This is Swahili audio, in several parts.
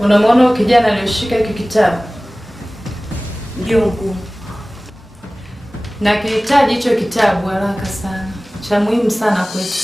Unamwona kijana aliyoshika hiki kitabu? Ndio mkuu. Na kihitaji hicho kitabu haraka sana. Cha muhimu sana kwetu.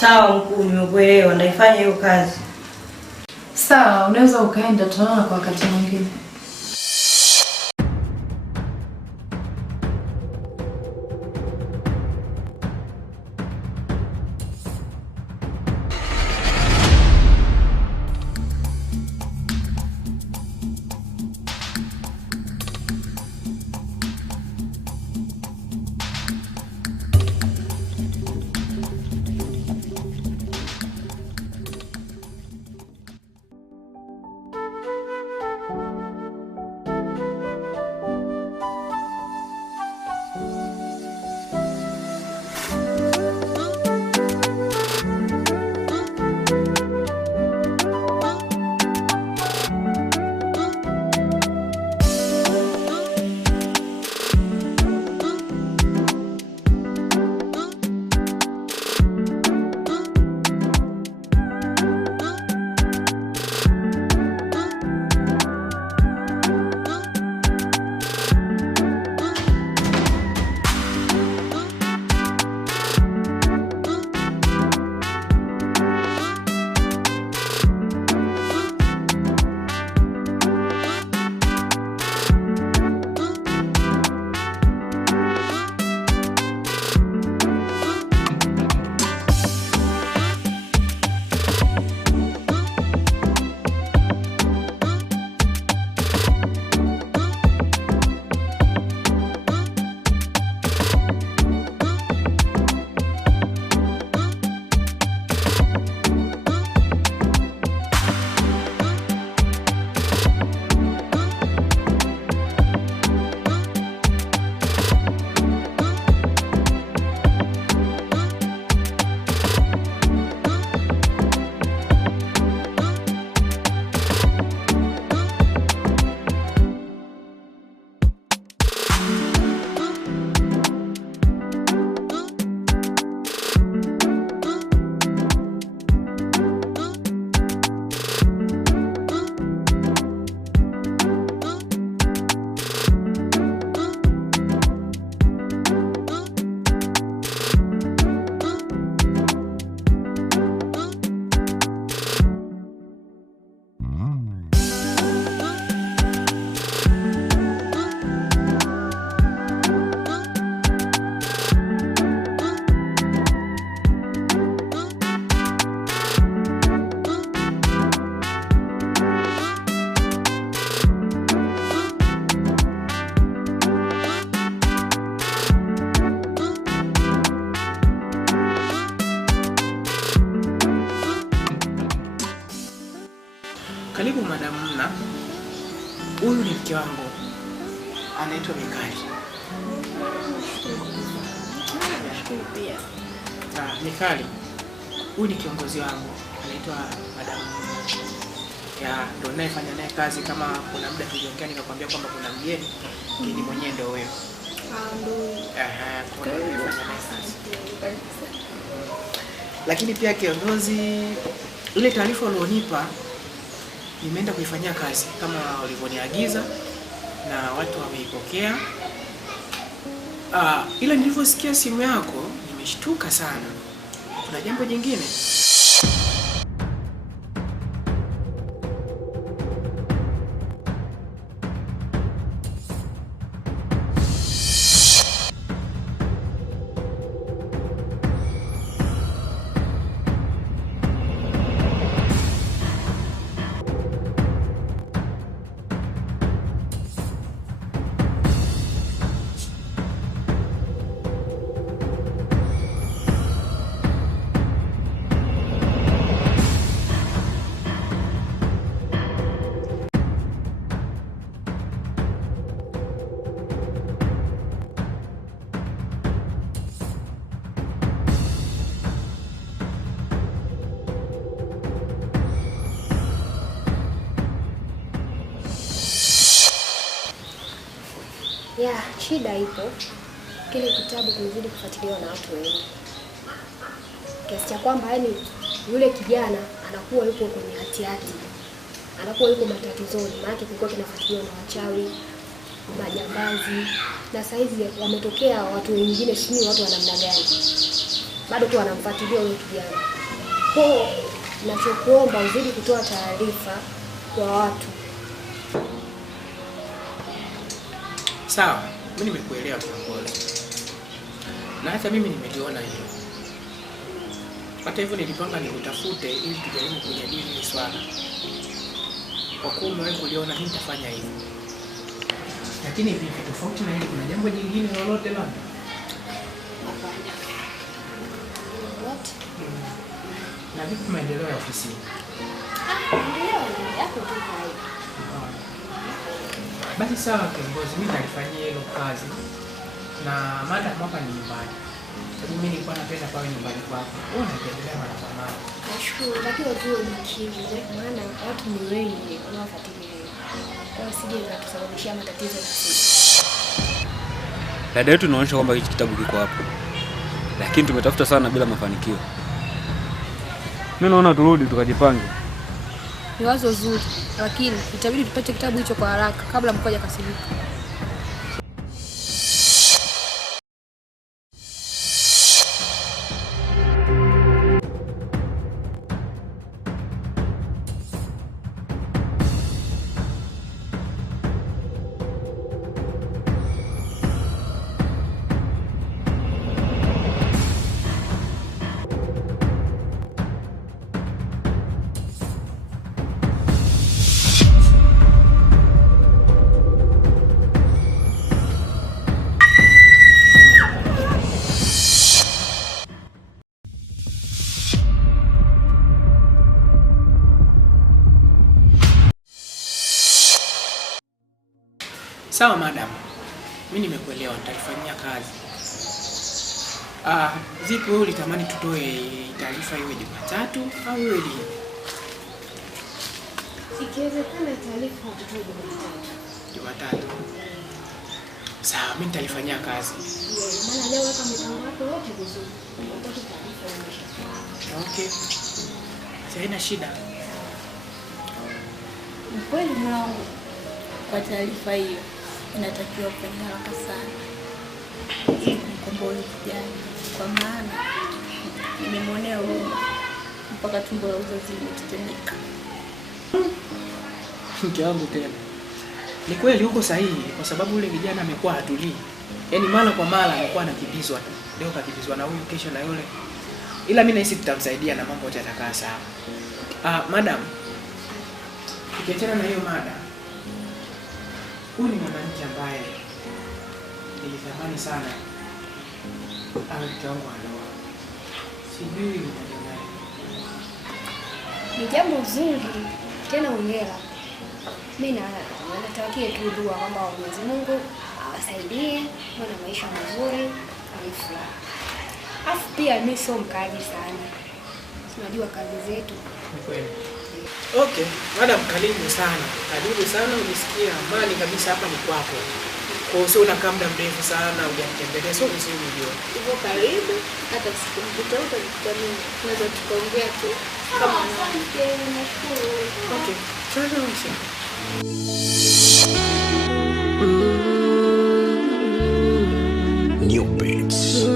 Sawa mkuu, nimekuelewa. Ndaifanya hiyo kazi. Sawa, unaweza ukaenda, tunaona kwa wakati mwingine. Karibu Madam Muna. Huyu ni mke wangu. Anaitwa Mikali. Nashukuru pia. Mikali. Huyu ni kiongozi wangu. Anaitwa Madam Muna. Ndio ninayefanya naye kazi. Kama kuna muda tuliongea nikakwambia kwamba kuna mgeni, ni mwenyewe ndio wewe. Kwa hiyo ninafanya naye kazi. Lakini pia kiongozi, ile taarifa ulionipa nimeenda kuifanyia kazi kama walivyoniagiza na watu wameipokea. Ila nilivyosikia simu yako nimeshtuka sana. Kuna jambo jingine? Ya, shida ipo. Kile kitabu kimezidi kufuatiliwa na watu wengi. Kiasi cha kwamba yani yule kijana anakuwa yupo kwenye hatihati. anakuwa yuko matatizoni, maana kilikuwa kinafuatiliwa na wachawi, majambazi, na saizi wametokea watu wengine, sijui watu wa namna gani, bado tu wanamfuatilia yule kijana. Kwa ninachokuomba uzidi kutoa taarifa kwa watu. Sawa, mimi nimekuelewa kiongozi. Na hata mimi nimeliona hilo. Hata hivyo nilipanga nikutafute ili tujaribu kujadili hili swala. Kwa kuwa wewe uliona mimi nitafanya hivyo. Lakini vipi tofauti na hili kuna jambo jingine lolote labda? Hapana. What? Na vipi maendeleo ya ofisi? Ndio, yako tu hai. Basi sawa kiongozi, mimi nalifanyia hilo kazi. Na mada hapa ni nyumbani. Sababu mimi nilikuwa napenda pawe nyumbani kwako. Wewe unapendelea mara kwa mara. Nashukuru, lakini tuwe makini, maana watu ni wengi wanaofuatilia. Kwa sije kutusababishia matatizo sisi. Dada yetu inaonyesha kwamba hichi kitabu kiko hapo. Lakini tumetafuta sana bila mafanikio. Mimi naona turudi tukajipange. Ni wazo zuri, lakini itabidi tupate kitabu hicho kwa haraka kabla mkoja kasirika. Sawa madam. Mimi nimekuelewa, nitalifanyia kazi. Zipi wewe ulitamani tutoe taarifa iwe Jumatatu au iwe lini? Ikiwezekana taarifa tutoe Jumatatu. Jumatatu. Sawa, mimi nitalifanyia kazi. Maana leo hapa mipango yako yote vizuri. Nataka taarifa imesha. Okay. Haina shida. Kweli mwanangu, kwa taarifa hiyo inatakiwa kufanya haraka sana ili kumkomboa kijana, kwa maana nimemwonea huruma mpaka tumbo la uzazi limetetemeka. Mke wangu tena. Ni kweli uko sahihi kwa sababu yule kijana amekuwa hatulii. Yaani mara kwa mara amekuwa anakimbizwa tu. Leo kakimbizwa na huyu, kesho na yule. Ila mimi nahisi tutamsaidia na mambo yote yatakaa sawa. Madam. Tukiachana na hiyo mada. Huyu ni mwanamke ambaye nilitamani sana awe mke wangu wa ndoa. Sijui unaona. Ni jambo zuri tena hongera. Mimi natakia tu dua kwamba Mwenyezi Mungu awasaidie kuwa na maisha mazuri kabisa. Afu pia mimi sio mkaji sana. Tunajua kazi zetu. Ni kweli. Okay, madam karibu sana. Karibu sana, unisikia amani kabisa, hapa ni kwako. Kwa hiyo unakaa muda mrefu sana hujanitembelea, sio vizuri unajua. Hivyo karibu, hata sikukutana utakutana, tunaweza tukaongea tu kama mwanamke. Nashukuru. Okay, tunaweza. New Beats.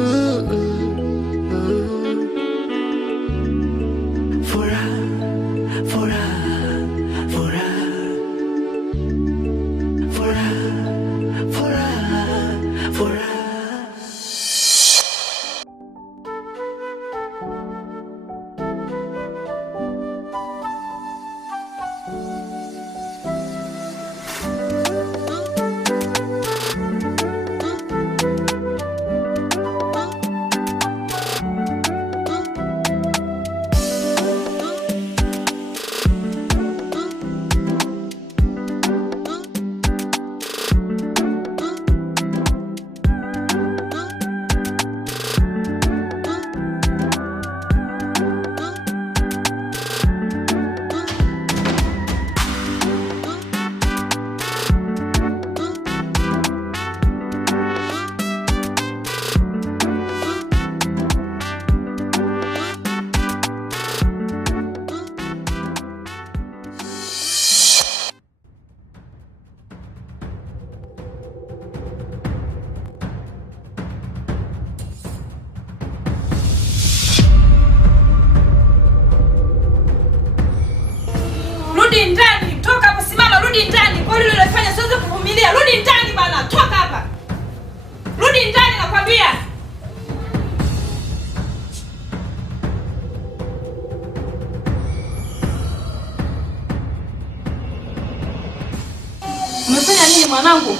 mwanangu,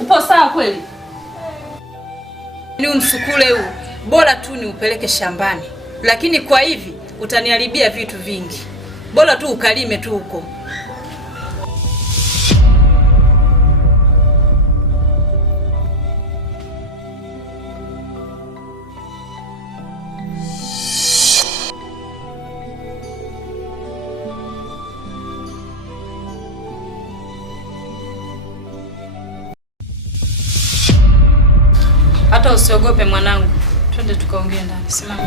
upo sawa kweli? Ni msukule huu, bora tu ni upeleke shambani, lakini kwa hivi utaniharibia vitu vingi. Bora tu ukalime tu huko. Hata usiogope mwanangu. Twende tukaongee ndani. Simama.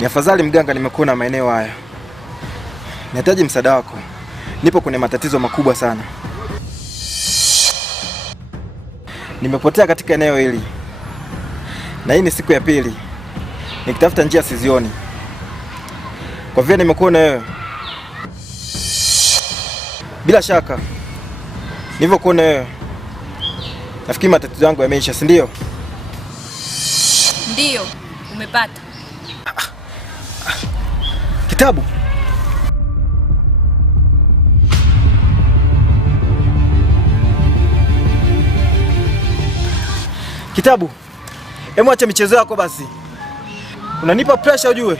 Ni afadhali mganga, nimekuona maeneo haya. Nahitaji msaada wako. Nipo kwenye matatizo makubwa sana. Nimepotea katika eneo hili, na hii ni siku ya pili nikitafuta njia sizioni. Kwa vile nimekuona wewe, bila shaka nilivyokuona wewe, nafikiri matatizo yangu yameisha, si ndio? Ndio, umepata kitabu. Kitabu, hebu acha michezo yako basi. Unanipa pressure ujue.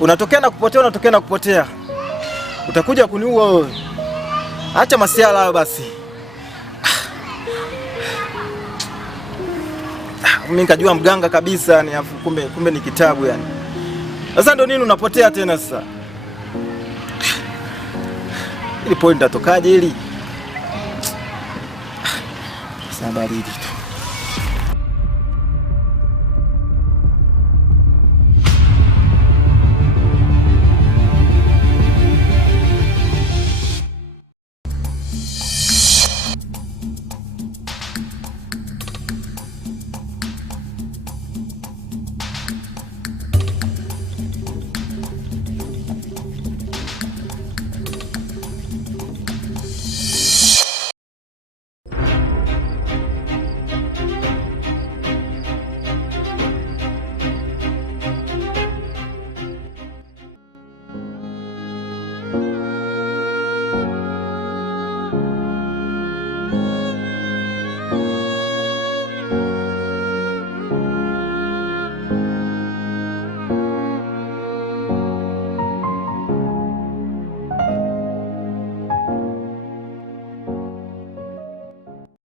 Unatokea na kupotea, unatokea na kupotea. Utakuja kuniua wewe. Acha masiala hayo basi. Mimi nikajua mganga kabisa ni afu kumbe ni kitabu yani. Sasa ndo nini unapotea tena sasa? Ili point atokaje hili? Sasa baridi tu.